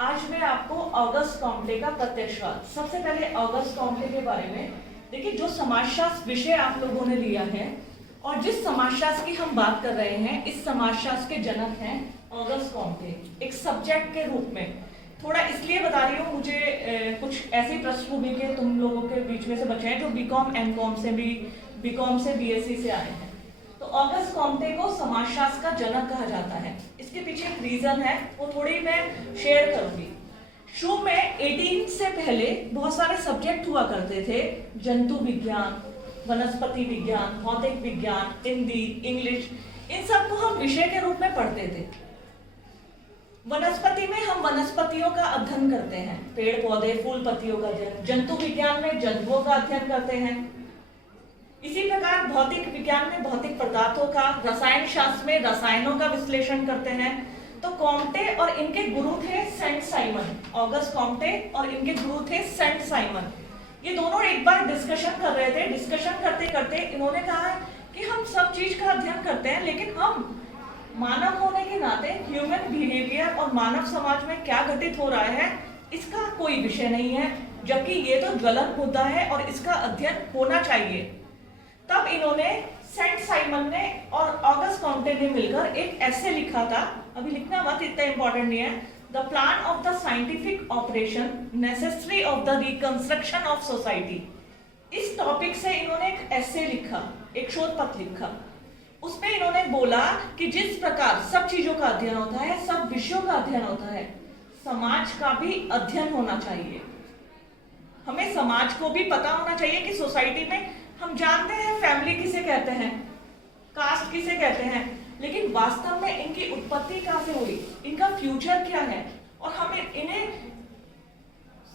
आज मैं आपको ऑगस्ट कॉम्टे का प्रत्यक्षवाद, सबसे पहले ऑगस्ट कॉम्टे के बारे में देखिए। जो समाजशास्त्र विषय आप लोगों ने लिया है और जिस समाजशास्त्र की हम बात कर रहे हैं, इस समाजशास्त्र के जनक हैं ऑगस्ट कॉम्टे। एक सब्जेक्ट के रूप में थोड़ा इसलिए बता रही हूँ, मुझे कुछ ऐसी पृष्ठभूमि के तुम लोगों के बीच में से बचे हैं जो बीकॉम एमकॉम से भी, बीकॉम से बीएससी से आए हैं। तो ऑगस्ट कॉम्टे को समाजशास्त्र का जनक कहा जाता है। इसके पीछे एक रीजन है, वो थोड़ी मैं शेयर करूंगी। शुरू में 18 से पहले बहुत सारे सब्जेक्ट हुआ करते थे, जंतु विज्ञान, वनस्पति विज्ञान, भौतिक विज्ञान, हिंदी, इंग्लिश, इन सब को हम विषय के रूप में पढ़ते थे। वनस्पति में हम वनस्पतियों का अध्ययन करते हैं, पेड़ पौधे फूल पत्तियों का अध्ययन। जंतु विज्ञान में जंतुओं का अध्ययन करते हैं। इसी प्रकार भौतिक विज्ञान में भौतिक पदार्थों का, रसायन शास्त्र में रसायनों का विश्लेषण करते हैं। तो कॉम्टे और इनके गुरु थे सेंट साइमन। ऑगस्ट कॉम्टे और इनके गुरु थे सेंट साइमन। ये दोनों एक बार डिस्कशन कर रहे थे। डिस्कशन करते करते इन्होंने कहा कि हम सब चीज का अध्ययन करते हैं, लेकिन हम मानव होने के नाते ह्यूमन बिहेवियर और मानव समाज में क्या घटित हो रहा है, इसका कोई विषय नहीं है, जबकि ये तो ज्वलंत मुद्दा है और इसका अध्ययन होना चाहिए। तब इन्होंने, सेंट साइमन ने और ऑगस्ट कॉम्टे ने मिलकर एक ऐसे लिखा था, अभी लिखना मत, इतना इंपॉर्टेंट नहीं है, the plan of the scientific operation necessary of the reconstruction of society. इस टॉपिक से इन्होंने एक ऐसे लिखा, एक शोध पत्र लिखा। उसमें इन्होंने बोला कि जिस प्रकार सब चीजों का अध्ययन होता है, सब विषयों का अध्ययन होता है, समाज का भी अध्ययन होना चाहिए। हमें समाज को भी पता होना चाहिए कि सोसाइटी में, हम जानते हैं फैमिली किसे कहते हैं, कास्ट किसे कहते हैं, लेकिन वास्तव में इनकी उत्पत्ति कहां से हुई, इनका फ्यूचर क्या है, और हमें इन्हें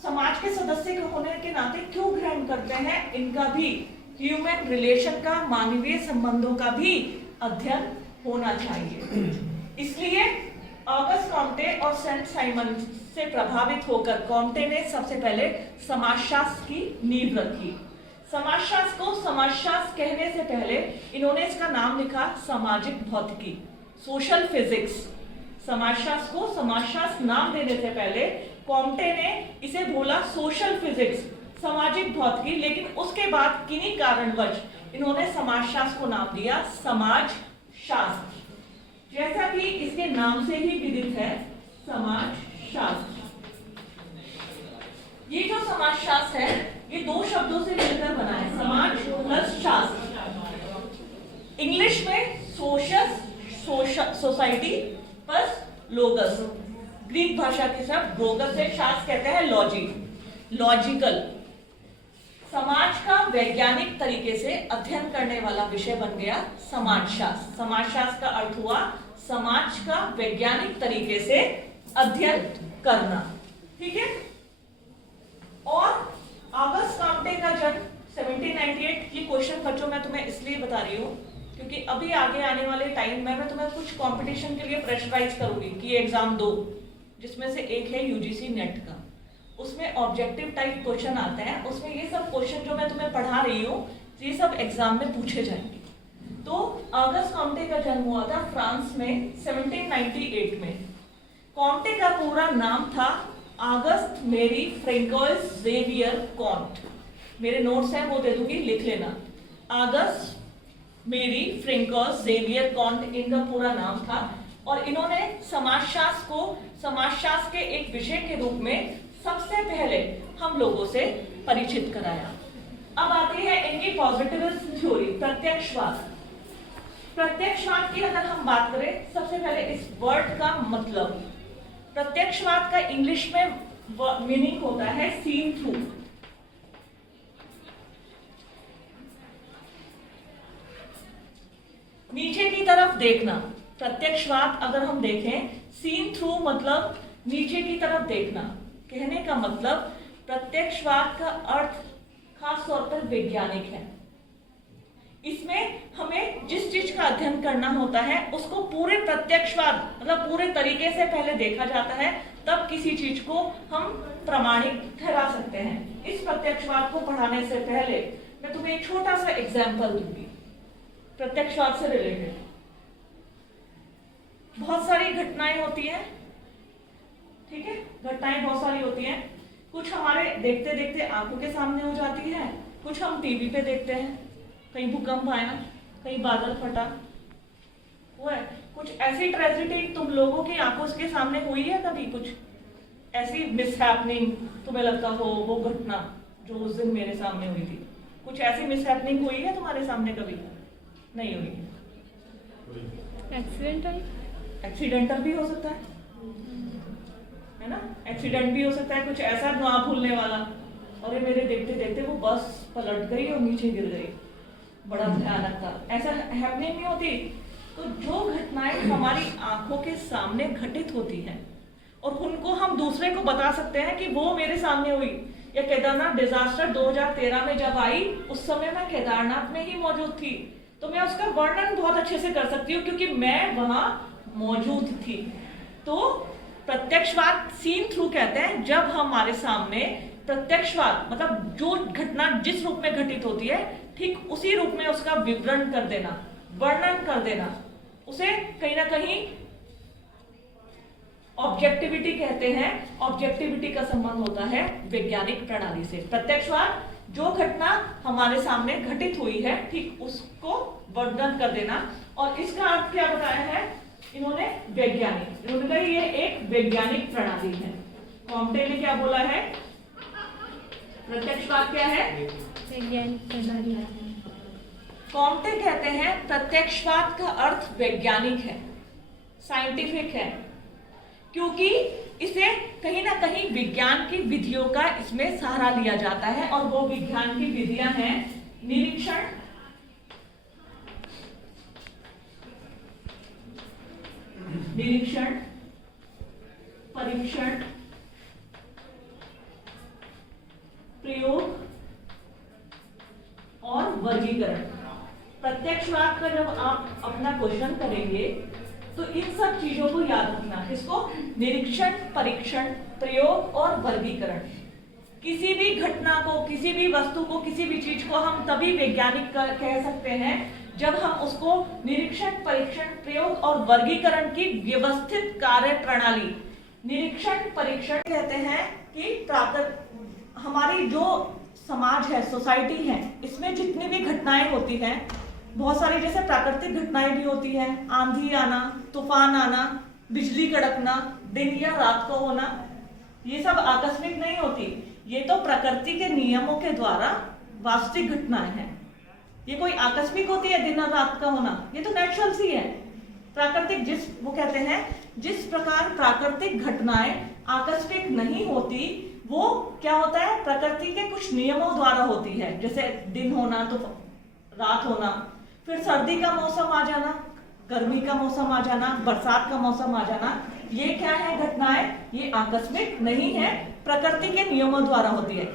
समाज के सदस्य होने के नाते क्यों ग्रहण करते हैं, इनका भी ह्यूमन रिलेशन का, मानवीय संबंधों का भी अध्ययन होना चाहिए। इसलिए ऑगस्ट कॉम्टे और सेंट साइमन से प्रभावित होकर कॉम्टे ने सबसे पहले समाजशास्त्र की नींव रखी। समाजशास्त्र को समाजशास्त्र कहने से पहले इन्होंने इसका नाम लिखा सामाजिक भौतिकी, सोशल फिजिक्स। समाजशास्त्र को समाजशास्त्र नाम देने से पहले कॉम्टे ने इसे बोला सोशल फिजिक्स, सामाजिक भौतिकी, लेकिन उसके बाद किन्हीं कारणवश इन्होंने समाजशास्त्र को नाम दिया समाजशास्त्र, जैसा कि इसके नाम से ही विदित है, समाजशास्त्र। ये जो समाजशास्त्र है, ये दो शब्दों से मिलकर बना है, समाज प्लस शास्त्र। इंग्लिश में सोसाइटी प्लस लोगस, ग्रीक भाषा के शब्द लोगस से शास्त्र कहते हैं लॉजिकल। समाज का वैज्ञानिक तरीके से अध्ययन करने वाला विषय बन गया समाजशास्त्र। समाजशास्त्र का अर्थ हुआ समाज का वैज्ञानिक तरीके से अध्ययन करना, ठीक है। और ऑगस्ट कॉम्टे का जन्म 1798, ये क्वेश्चन बच्चों मैं तुम्हें इसलिए बता रही हूँ क्योंकि अभी आगे आने वाले टाइम में मैं तुम्हें कुछ कंपटीशन के लिए प्रेशराइज करूंगी कि ये एग्जाम दो, जिसमें से एक है यूजीसी नेट का। उसमें ऑब्जेक्टिव टाइप क्वेश्चन आते हैं, उसमें ये सब क्वेश्चन जो मैं तुम्हें पढ़ा रही हूँ, ये सब एग्जाम में पूछे जाएंगे। तो ऑगस्ट कॉम्टे का जन्म हुआ था फ्रांस में 1798 में। कॉम्टे का पूरा नाम था ऑगस्ट मेरी फ्रैंकोइस ज़ेवियर कॉन्ट। मेरे नोट्स हैं वो दे दूंगी, लिख लेना। ऑगस्ट मेरी फ्रैंकोइस ज़ेवियर कॉन्ट इनका पूरा नाम था, और इन्होंने समाजशास्त्र को समाजशास्त्र के एक विषय के रूप में सबसे पहले हम लोगों से परिचित कराया। अब आती है इनकी पॉजिटिविस्ट थ्योरी, प्रत्यक्षवाद। प्रत्यक्षवाद की अगर हम बात करें, सबसे पहले इस वर्ड का मतलब, प्रत्यक्षवाद का इंग्लिश में मीनिंग होता है सीन थ्रू। नीचे की तरफ देखना। प्रत्यक्षवाद अगर हम देखें, सीन थ्रू मतलब नीचे की तरफ देखना। कहने का मतलब प्रत्यक्षवाद का अर्थ खास तौर पर वैज्ञानिक है। इसमें हमें जिस चीज का अध्ययन करना होता है उसको पूरे प्रत्यक्षवाद मतलब पूरे तरीके से पहले देखा जाता है, तब किसी चीज को हम प्रमाणिक ठहरा सकते हैं। इस प्रत्यक्षवाद को पढ़ाने से पहले मैं तुम्हें एक छोटा सा एग्जाम्पल दूंगी प्रत्यक्षवाद से रिलेटेड। बहुत सारी घटनाएं होती हैं, ठीक है, घटनाएं बहुत सारी होती हैं। कुछ हमारे देखते देखते आंखों के सामने हो जाती है, कुछ हम टीवी पे देखते हैं, कहीं भूकंप आया, कहीं बादल फटा, वो है कुछ ऐसी ट्रेजेडी तुम लोगों की आंखों के सामने हुई है कभी? कुछ ऐसी मिसहैपनिंग तुम्हें लगता हो वो घटना जो उस दिन मेरे सामने हुई थी, कुछ ऐसी मिसहैपनिंग हुई है तुम्हारे सामने कभी? नहीं हुई। एक्सीडेंटल भी हो सकता है ना, एक्सीडेंट भी हो सकता है, कुछ ऐसा ना भूलने वाला, और ये मेरे देखते देखते वो बस पलट गई और नीचे गिर गई, बड़ा भयानक था, ऐसा हैपनिंग नहीं होती। तो जो घटनाएं हमारी आंखों के सामने घटित होती हैं और उनको हम दूसरे को बता सकते हैं कि वो मेरे सामने हुई, या केदारनाथ डिजास्टर 2013 में जब आई उस समय मैं केदारनाथ में ही मौजूद थी, तो मैं उसका वर्णन बहुत अच्छे से कर सकती हूँ क्योंकि मैं वहां मौजूद थी। तो प्रत्यक्षवाद सीन थ्रू कहते हैं, जब हमारे सामने प्रत्यक्षवाद मतलब जो घटना जिस रूप में घटित होती है ठीक उसी रूप में उसका विवरण कर देना, वर्णन कर देना, उसे कहीं ना कहीं ऑब्जेक्टिविटी कहते हैं। ऑब्जेक्टिविटी का संबंध होता है वैज्ञानिक प्रणाली से। प्रत्यक्षवाद जो घटना हमारे सामने घटित हुई है ठीक उसको वर्णन कर देना, और इसका अर्थ क्या बताया है इन्होंने? वैज्ञानिक। इन्होंने कहा ये एक वैज्ञानिक प्रणाली है। कॉम्टे ने क्या बोला है? प्रत्यक्षवाद क्या है? वैज्ञानिक प्रणाली। कॉम्टे कहते हैं प्रत्यक्षवाद का अर्थ वैज्ञानिक है, साइंटिफिक है, क्योंकि इसे कहीं ना कहीं विज्ञान की विधियों का इसमें सहारा लिया जाता है, और वो विज्ञान की विधियां हैं निरीक्षण, परीक्षण, प्रयोग और वर्गीकरण। प्रत्यक्षवाद का जब आप अपना क्वेश्चन करेंगे तो इन सब चीजों को याद रखना। किसको? निरीक्षण, परीक्षण, प्रयोग और वर्गीकरण। किसी भी घटना को, किसी भी वस्तु को, किसी भी चीज को हम तभी वैज्ञानिक कह सकते हैं जब हम उसको निरीक्षण, परीक्षण, प्रयोग और वर्गीकरण की व्यवस्थित कार्य प्रणाली, निरीक्षण परीक्षण कहते हैं कि हमारी जो समाज है, सोसाइटी है, इसमें जितनी भी घटनाएं होती हैं, बहुत सारी जैसे प्राकृतिक घटनाएं भी होती हैं, आंधी आना, तूफान आना, बिजली कड़कना, दिन या रात को होना, ये सब आकस्मिक नहीं होती, ये तो प्रकृति के नियमों के द्वारा वास्तविक घटनाएं हैं। ये कोई आकस्मिक होती है दिन और रात का होना? ये तो नेचुरल सी है। प्राकृतिक वो कहते हैं जिस प्रकार प्राकृतिक घटनाएं आकस्मिक नहीं होती, वो क्या होता है? प्रकृति के कुछ नियमों द्वारा होती है, जैसे दिन होना तो रात होना, फिर सर्दी का मौसम आ जाना, गर्मी का मौसम आ जाना, बरसात का मौसम आ जाना, ये क्या है? घटनाएं, ये आकस्मिक नहीं है, प्रकृति के नियमों द्वारा होती है।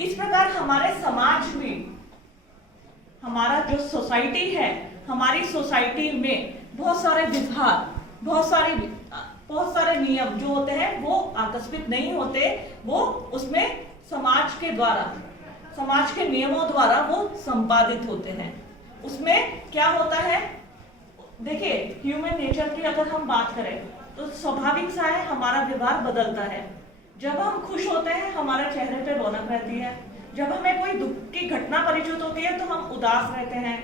इस प्रकार हमारे समाज में, हमारा जो सोसाइटी है, हमारी सोसाइटी में बहुत सारे विभाग, बहुत सारे नियम जो होते हैं वो आकस्मिक नहीं होते, वो उसमें समाज के द्वारा, समाज के नियमों द्वारा वो संपादित होते हैं। उसमें क्या होता है? देखिए, ह्यूमन नेचर की अगर हम बात करें तो स्वाभाविक सा है, हमारा व्यवहार बदलता है। जब हम खुश होते हैं हमारे चेहरे पे रौनक रहती है, जब हमें कोई दुख की घटना परिचित होती है तो हम उदास रहते हैं,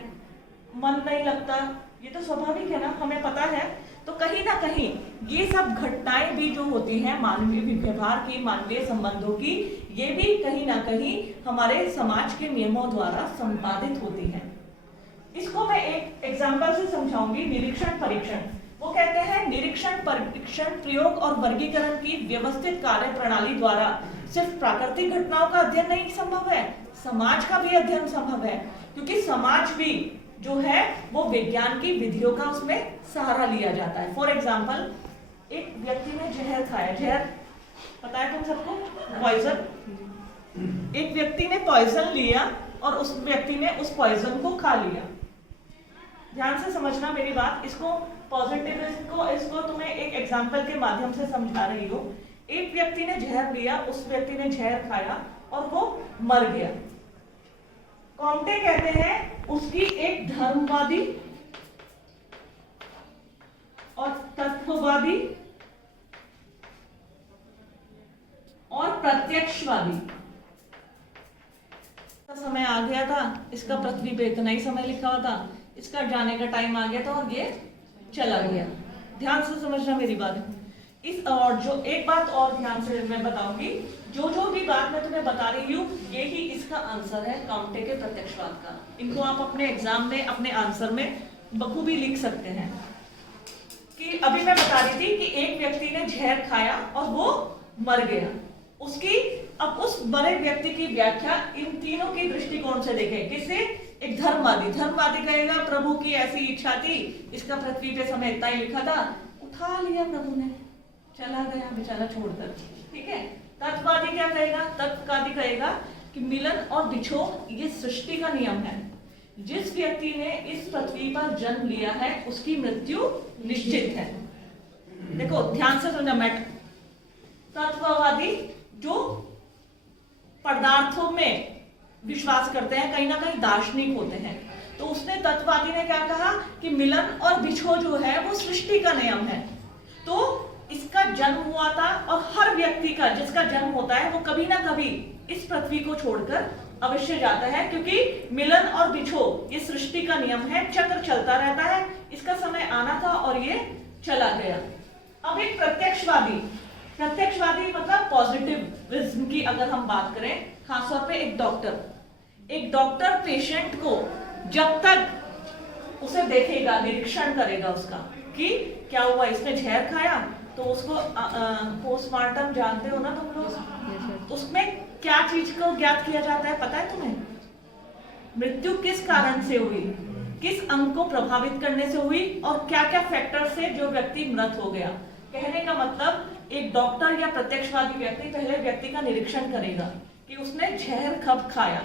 मन नहीं लगता, ये तो स्वाभाविक है ना, हमें पता है। तो कहीं ना कहीं ये सब घटनाएं भी जो होती हैं मानवीय व्यवहार की, मानवीय संबंधों की, ये भी कहीं ना कहीं हमारे समाज के नियमों द्वारा संपादित होती हैं। इसको मैं एक एग्जाम्पल से समझाऊंगी। निरीक्षण परीक्षण, वो कहते हैं निरीक्षण, परीक्षण, प्रयोग और वर्गीकरण की व्यवस्थित कार्य प्रणाली द्वारा सिर्फ प्राकृतिक घटनाओं का अध्ययन नहीं संभव है, समाज का भी अध्ययन संभव है, क्योंकि समाज भी जो है वो विज्ञान की विधियों का उसमें सहारा लिया जाता है। फॉर एग्जाम्पल, एक व्यक्ति ने जहर खाया, जहर पता है तुम सबको, पॉइजन। एक व्यक्ति ने पॉइजन लिया और उस व्यक्ति ने उस पॉइजन को खा लिया। ध्यान से समझना मेरी बात, इसको पॉजिटिव, इसको तुम्हें एक एग्जाम्पल के माध्यम से समझा रही हूँ। एक व्यक्ति ने जहर लिया, उस व्यक्ति ने जहर खाया और वो मर गया। कॉम्टे कहते हैं उसकी एक धर्मवादी और तत्ववादी प्रत्यक्षवादी का समय आ गया था, इसका पृथ्वी पे इतना ही समय लिखा हुआ था, इसका जाने का टाइम आ गया था और ये चला गया। ध्यान से समझना मेरी बात। इस और जो एक बात और ध्यान से मैं बताऊंगी, जो भी बात मैं तुम्हें बता रही हूँ, यही इसका आंसर है काउंटे के प्रत्यक्षवाद का। इनको आप अपने एग्जाम में अपने आंसर में बखूबी लिख सकते हैं। कि अभी मैं बता रही थी कि एक व्यक्ति ने जहर खाया और वो मर गया। उसकी अब उस मरे व्यक्ति की व्याख्या इन तीनों की दृष्टिकोण से देखें। किससे? एक धर्मवादी कहेगा प्रभु की ऐसी इच्छा थी, इसका पृथ्वी पे समय इतना ही लिखा था, उठा लिया प्रभु ने, चला गया बेचारा छोड़कर। ठीक है। तत्ववादी क्या कहेगा? तत्ववादी कहेगा कि मिलन और बिछोह ये सृष्टि का नियम है। जिस व्यक्ति ने इस पृथ्वी पर जन्म लिया है उसकी मृत्यु निश्चित है। देखो ध्यान से समझना मैटर। तत्ववादी जो पदार्थों में विश्वास करते हैं, कहीं ना कहीं दार्शनिक होते हैं, तो उसने तत्ववादी ने क्या कहा कि मिलन और बिछोह जो है वो सृष्टि का नियम है। तो इसका जन्म हुआ था और हर व्यक्ति का जिसका जन्म होता है वो कभी ना कभी इस पृथ्वी को छोड़कर अवश्य जाता है, क्योंकि मिलन और बिछोह ये सृष्टि का नियम है, चक्र चलता रहता है। इसका समय आना था और ये चला गया। अब एक प्रत्यक्षवादी मतलब पॉजिटिविज्म की अगर हम बात करें, खासतौर पे एक डॉक्टर पेशेंट को जब तक उसे देखेगा, निरीक्षण करेगा उसका कि क्या हुआ, इसने जहर खाया, तो उसको पोस्टमार्टम जानते हो ना तुम लोग, उसमें क्या चीज को ज्ञात किया जाता है पता है तुम्हें? मृत्यु किस कारण से हुई, किस अंग को प्रभावित करने से हुई और क्या क्या फैक्टर से जो व्यक्ति मृत हो गया। कहने का मतलब एक डॉक्टर या प्रत्यक्षवादी व्यक्ति पहले व्यक्ति का निरीक्षण करेगा कि उसने जहर कब खाया,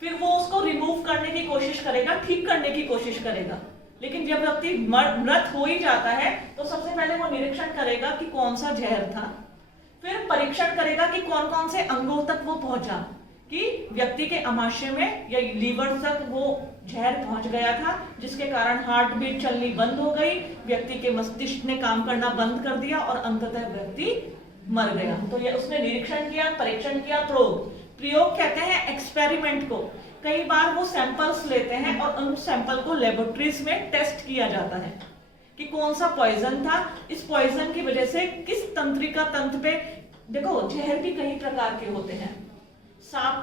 फिर वो उसको रिमूव करने की कोशिश करेगा, ठीक करने की कोशिश करेगा। लेकिन जब व्यक्ति मृत हो ही जाता है तो सबसे पहले वो निरीक्षण करेगा कि कौन सा जहर था, फिर परीक्षण करेगा कि कौन कौन से अंगों तक वो पहुंचा, कि व्यक्ति के आमाशय में या लीवर तक वो जहर पहुंच गया था, जिसके कारण हार्ट बीट चलनी बंद हो गई, व्यक्ति के मस्तिष्क ने काम करना बंद कर दिया और अंततः व्यक्ति मर गया। तो ये उसने निरीक्षण किया, परीक्षण किया, प्रयोग कहते हैं एक्सपेरिमेंट को। कई बार वो सैंपल्स लेते हैं और उन सैंपल को लेबोरेटरीज में टेस्ट किया जाता है कि कौन सा पॉइजन था, इस पॉइजन की वजह से किस तंत्रिका तंत्र पे। देखो जहर भी कई प्रकार के होते हैं। सांप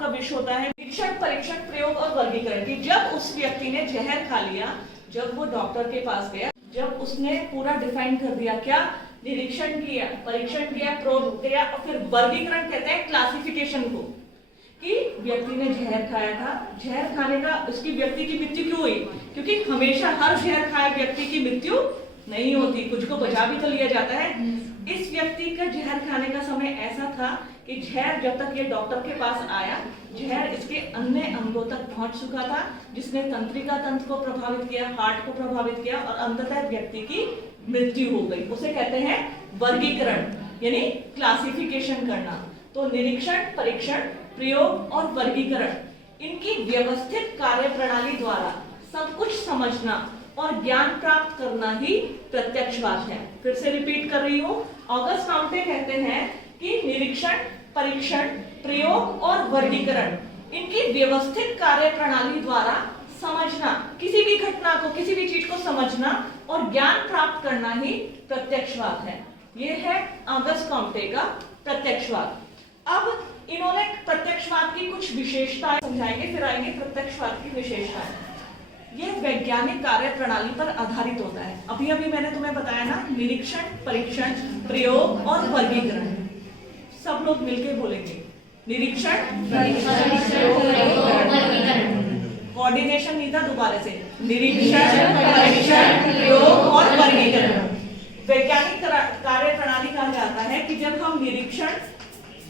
का विष होता है। निरीक्षण, परीक्षण, प्रयोग और वर्गीकरण की जब उस व्यक्ति ने जहर खा लिया, जब वो डॉक्टर के पास गया, जब उसने पूरा डिफाइन कर दिया, क्या निरीक्षण किया, परीक्षण किया, प्रयोग किया और फिर वर्गीकरण कहते हैं क्लासिफिकेशन को, कि व्यक्ति ने जहर खाया था, जहर खाने का उसकी व्यक्ति की मृत्यु क्यों हुई? क्योंकि हमेशा हर जहर खाए व्यक्ति की मृत्यु नहीं होती, कुछ को बचा भी तो लिया जाता है। इस व्यक्ति का जहर खाने का समय ऐसा था कि जहर जब तक ये डॉक्टर के पास आया, जहर इसके अन्य अंगों तक पहुंच चुका था, जिसने तंत्रिका तंत्र को प्रभावित किया, हार्ट को प्रभावित किया और अंततः व्यक्ति की मृत्यु हो गई। उसे कहते हैं वर्गीकरण, यानी क्लासिफिकेशन करना। तो निरीक्षण, परीक्षण, प्रयोग और वर्गीकरण, इनकी व्यवस्थित कार्य प्रणाली द्वारा सब कुछ समझना और ज्ञान प्राप्त करना ही प्रत्यक्षवाद है। फिर से रिपीट कर रही हूँ, ऑगस्ट काउंटे कहते हैं कि निरीक्षण, परीक्षण, प्रयोग और वर्गीकरण, इनकी व्यवस्थित कार्य प्रणाली द्वारा समझना, किसी भी घटना को, किसी भी चीज को समझना और ज्ञान प्राप्त करना ही प्रत्यक्षवाद है। यह है ऑगस्ट काउंटे का प्रत्यक्षवाद। अब इन्होंने प्रत्यक्षवाद की कुछ विशेषताएं समझाएंगे, फिर आएंगे प्रत्यक्षवाद की विशेषताएं। यह वैज्ञानिक कार्य प्रणाली पर आधारित होता है। अभी अभी मैंने तुम्हें बताया ना, निरीक्षण, परीक्षण, प्रयोग और वर्गीकरण। सब लोग मिलके बोलेंगे, निरीक्षण, कोऑर्डिनेशन नहीं था, दोबारा से, निरीक्षण, परीक्षण, प्रयोग और वर्गीकरण। वैज्ञानिक कार्य प्रणाली कहा जाता है कि जब हम निरीक्षण,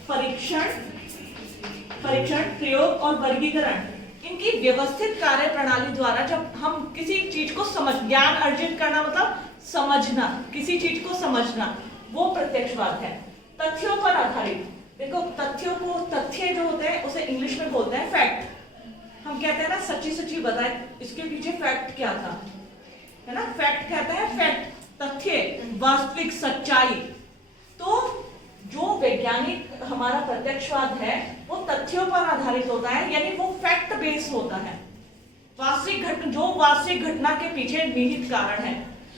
परीक्षण, प्रयोग और वर्गीकरण, इनकी व्यवस्थित कार्य प्रणाली द्वारा जब हम किसी चीज को ज्ञान अर्जित करना, मतलब समझना, किसी चीज को समझना, वो प्रत्यक्षवाद है। तथ्यों पर आधारित। देखो तथ्य जो होते हैं उसे इंग्लिश में बोलते हैं फैक्ट। हम कहते हैं ना सच्ची बताए, इसके पीछे फैक्ट क्या था, है ना? फैक्ट कहते हैं फैक्ट, तथ्य, वास्तविक, सच्चाई। तो जो वैज्ञानिक हमारा प्रत्यक्षवाद है वो तथ्यों पर आधारित होता है, यानी वो फैक्ट बेस्ड होता है। वास्तविक घटना के पीछे निहित कारण है।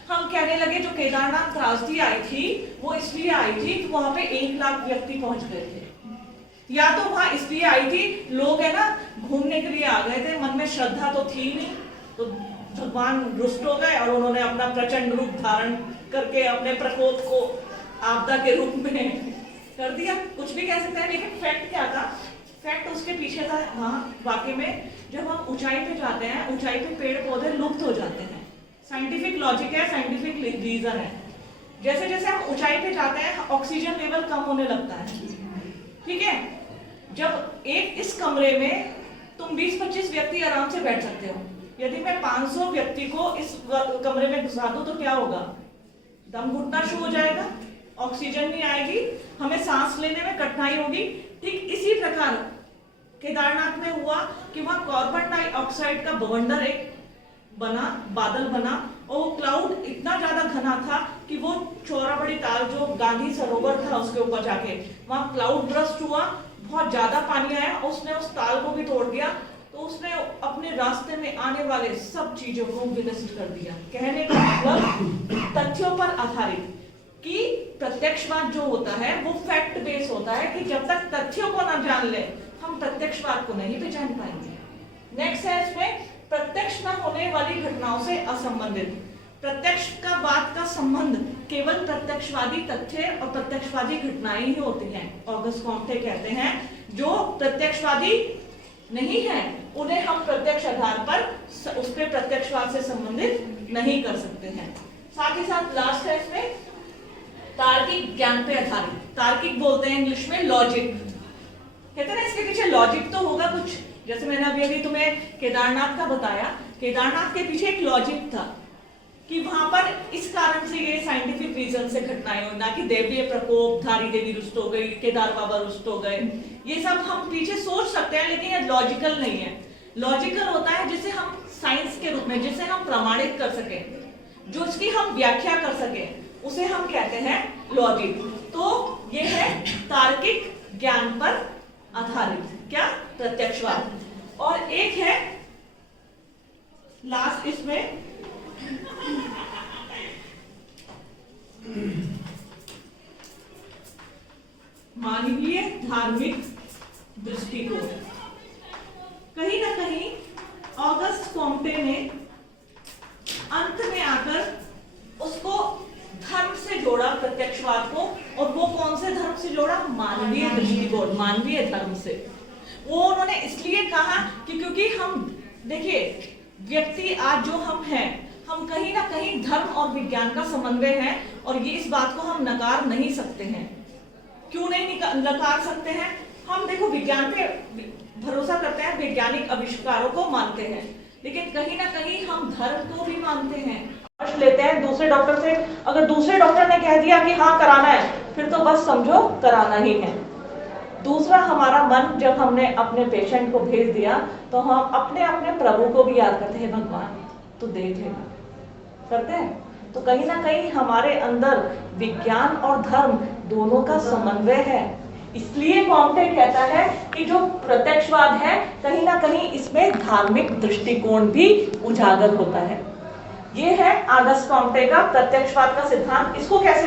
हम कहने लगे जो केदारनाथ त्रासदी आई थी वो इसलिए आई थी कि वहां पे 1 लाख व्यक्ति पहुंच गए थे, या तो वहां इसलिए आई थी लोग है ना घूमने के लिए आ गए थे, मन में श्रद्धा तो थी नहीं, तो भगवान रुष्ट हो गए और उन्होंने अपना प्रचंड रूप धारण करके अपने प्रकोप को आपदा के रूप में कर दिया। कुछ भी कह सकते हैं, लेकिन फैक्ट क्या था? फैक्ट उसके पीछे था वहां वाकई में जब हम ऊंचाई पे जाते हैं, ऊंचाई पे पेड़ पौधे लुप्त हो जाते हैं। साइंटिफिक लॉजिक है, साइंटिफिक रीजन है। जैसे जैसे हम ऊंचाई पे जाते हैं ऑक्सीजन लेवल कम होने लगता है, ठीक है। जब इस कमरे में तुम 20-25 व्यक्ति आराम से बैठ सकते हो, यदि मैं 500 व्यक्ति को इस कमरे में घुसा दूं तो क्या होगा? दम घुटना शुरू हो जाएगा, ऑक्सीजन नहीं आएगी, हमें सांस लेने में कठिनाई होगी। ठीक इसी प्रकार केदारनाथ में हुआ कि वहां कार्बन डाइऑक्साइड का बवंडर एक बना, बादल बना, और वो क्लाउड इतना ज्यादा घना था कि वो चौराबड़ी ताल जो गांधी सरोवर था उसके ऊपर जाके वहां क्लाउड बर्स्ट हुआ, बहुत ज्यादा पानी आया, उसने उस ताल को भी तोड़ दिया, तो उसने अपने रास्ते में आने वाले सब चीजों को विनष्ट कर दिया। कहने का मतलब तथ्यों पर आधारित कि प्रत्यक्षवाद जो होता है वो फैक्ट बेस होता है कि जब तक तथ्यों को न जान ले हम प्रत्यक्षवाद को नहीं पहचान पाएंगे। नेक्स्ट है इसमें प्रत्यक्ष न होने वाली घटनाओं से असंबंधित। प्रत्यक्ष का बात का संबंध केवल प्रत्यक्षवादी तथ्य और प्रत्यक्षवादी घटनाएं ही होती हैं। ऑगस्ट कॉम्टे कहते हैं जो प्रत्यक्षवादी नहीं है उन्हें हम प्रत्यक्ष आधार पर उस पर प्रत्यक्षवाद से संबंधित नहीं कर सकते हैं। साथ ही साथ लास्ट है इसमें तार्किक ज्ञान पे आधारित। तार्किक बोलते हैं इंग्लिश में लॉजिक, कहते हैं ना इसके पीछे लॉजिक तो होगा कुछ। जैसे मैंने अभी तुम्हें केदारनाथ का बताया, केदारनाथ के पीछे एक लॉजिक था कि वहां पर इस कारण से ये साइंटिफिक रीजन से घटनाएं हुई, ना कि देवीय प्रकोप, धारी देवी रुष्ट हो गई, केदार बाबा रुष्ट हो गए। ये सब हम पीछे सोच सकते हैं, लेकिन ये लॉजिकल नहीं है। लॉजिकल होता है जिसे हम साइंस के रूप में, जिसे हम प्रमाणित कर सके, जो इसकी हम व्याख्या कर सके, उसे हम कहते हैं लॉजिक। तो ये है तार्किक ज्ञान पर आधारित क्या? प्रत्यक्षवाद। और एक है लास्ट इसमें मानवीय धार्मिक दृष्टिकोण। कहीं ना कहीं ऑगस्ट कॉम्टे ने अंत में आकर उसको धर्म से जोड़ा, प्रत्यक्षवाद को, और वो कौन से धर्म से जोड़ा? मानवीय दृष्टिकोण, मानवीय धर्म से। वो उन्होंने इसलिए कहा कि क्योंकि हम देखिए व्यक्ति आज जो हम हैं, हम कहीं ना कहीं धर्म और विज्ञान का समन्वय है, और ये इस बात को हम नकार नहीं सकते हैं। क्यों नहीं नकार सकते हैं? हम देखो विज्ञान पे भरोसा करते हैं, वैज्ञानिक आविष्कारों को मानते हैं, लेकिन कहीं ना कहीं हम धर्म को भी मानते हैं। लेते हैं दूसरे डॉक्टर से, अगर दूसरे डॉक्टर ने कह दिया कि हाँ कराना है, फिर तो बस समझो कराना ही है। दूसरा, हमारा मन जब हमने अपने पेशेंट को भेज दिया तो हम अपने अपने प्रभु को भी याद करते हैं, भगवान तो देख लेगा, करते हैं। तो कहीं ना कहीं हमारे अंदर विज्ञान और धर्म दोनों का समन्वय है। इसलिए कॉम्टे कहता है कि जो प्रत्यक्षवाद है कहीं ना कहीं इसमें धार्मिक दृष्टिकोण भी उजागर होता है। ये है ऑगस्ट कॉम्टे का प्रत्यक्षवाद का सिद्धांत। इसको कैसे